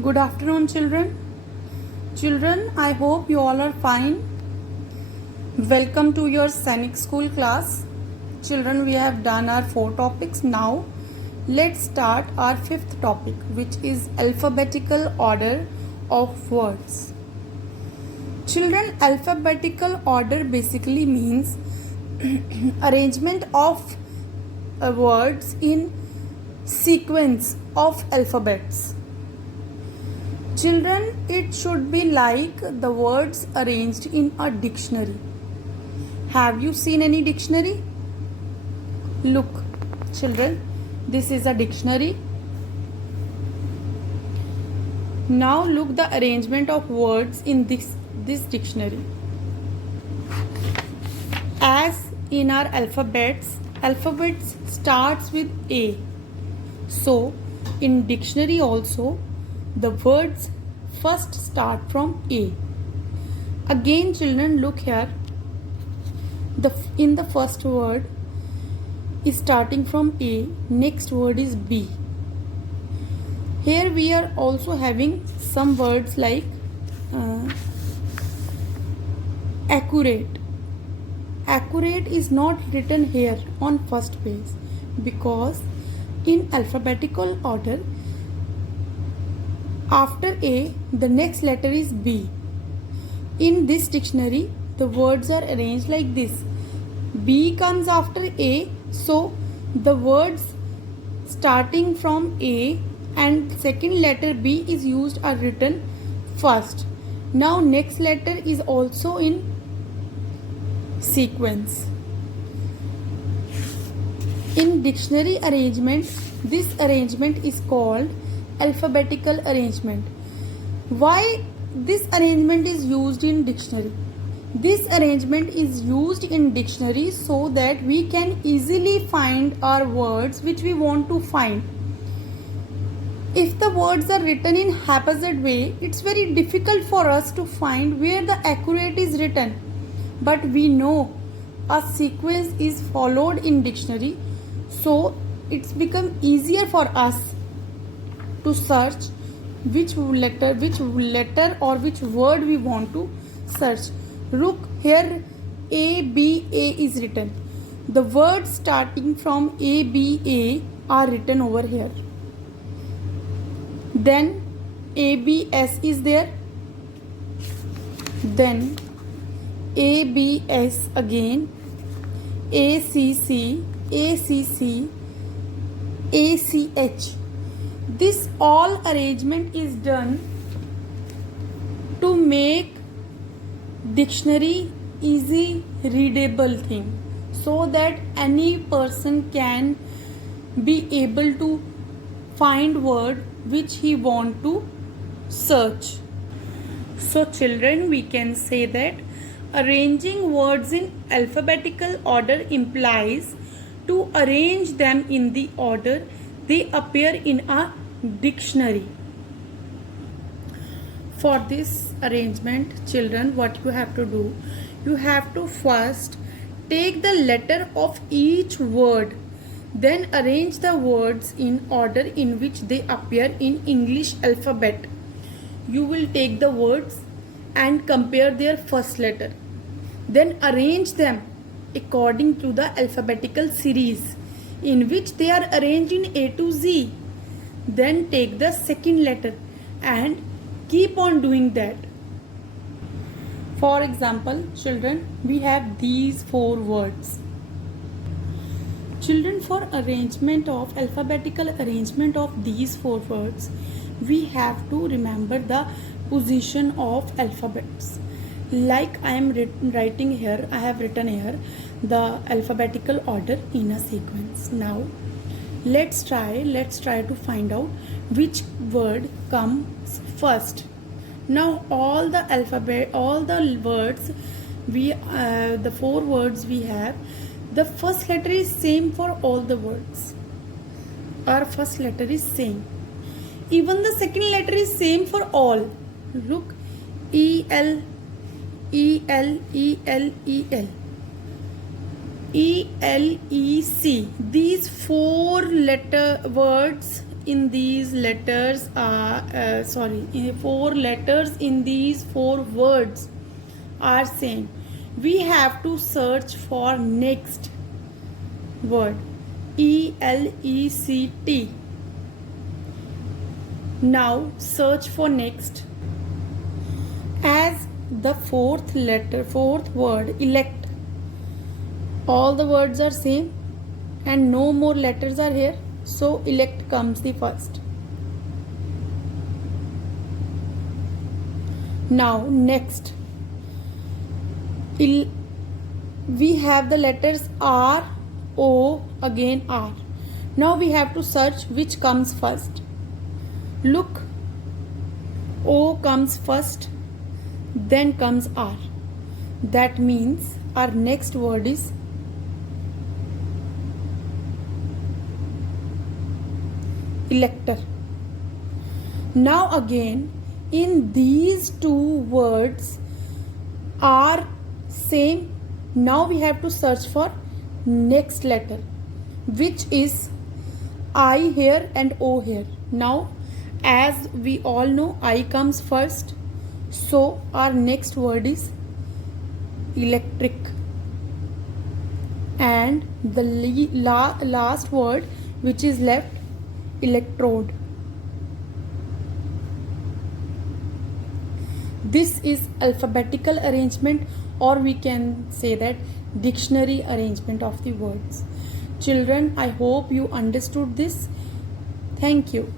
Good afternoon, children. Children, I hope you all are fine. Welcome to your Sainik School class. Children, we have done our 4 topics. Now, let's start our 5th topic, which is alphabetical order of words. Children, alphabetical order basically means arrangement of words in sequence of alphabets. Children, it should be like the words arranged in a dictionary. Have you seen any dictionary? Look, children, this is a dictionary. Now look the arrangement of words in this dictionary. As in our alphabets starts with A. So, in dictionary also, the words first start from A. Again, children, look here. In the first word is starting from A. Next word is B. Here we are also having some words like accurate. Accurate is not written here on first page because in alphabetical order, after A, the next letter is B. In this dictionary, the words are arranged like this. B comes after A, so the words starting from A and second letter B is used are written first. Now next letter is also in sequence. In dictionary arrangement, this arrangement is called alphabetical arrangement. Why this arrangement is used in dictionary? This arrangement is used in dictionary so that we can easily find our words which we want to find. If the words are written in haphazard way, it's very difficult for us to find where the accurate is written. But we know a sequence is followed in dictionary, so it's become easier for us to search which letter or which word we want to search. Look here, A, B, A is written. The words starting from A, B, A are written over here. Then A, B, S is there. Then A, B, S again. A, C, C, A, C, C, A, C, H. This all arrangement is done to make dictionary easy readable thing so that any person can be able to find word which he want to search. So children, we can say that arranging words in alphabetical order implies to arrange them in the order they appear in a dictionary. For this arrangement, children, what you have to do, you have to first take the letter of each word, then arrange the words in order in which they appear in English alphabet. You will take the words and compare their first letter, then arrange them according to the alphabetical series in which they are arranged in A to Z. Then take the second letter and keep on doing that. For example, children, we have these 4 words. Children, for alphabetical arrangement of these 4 words, we have to remember the position of alphabets. Like I am writing here, I have written here the alphabetical order in a sequence. Now let's try to find out which word comes first. Now all the words the 4 words we have, the first letter is same for all the words. Our first letter is same. Even the second letter is same for all. Look, E L E L E L E L E L E C. These 4 letter words in these letters are 4 letters in these 4 words are same. We have to search for next word. ELECT. Now search for next. As the fourth word, elect. All the words are same and no more letters are here. So elect comes the first. Now next. We have the letters R, O, again R. Now we have to search which comes first. Look, O comes first, then comes R. That means our next word is elector. Now again, in these 2 words are same. Now we have to search for next letter, which is I here and O here. Now as we all know, I comes first, so our next word is electric, and the last word which is left, electrode. This is alphabetical arrangement, or we can say that dictionary arrangement of the words. Children, I hope you understood this. Thank you.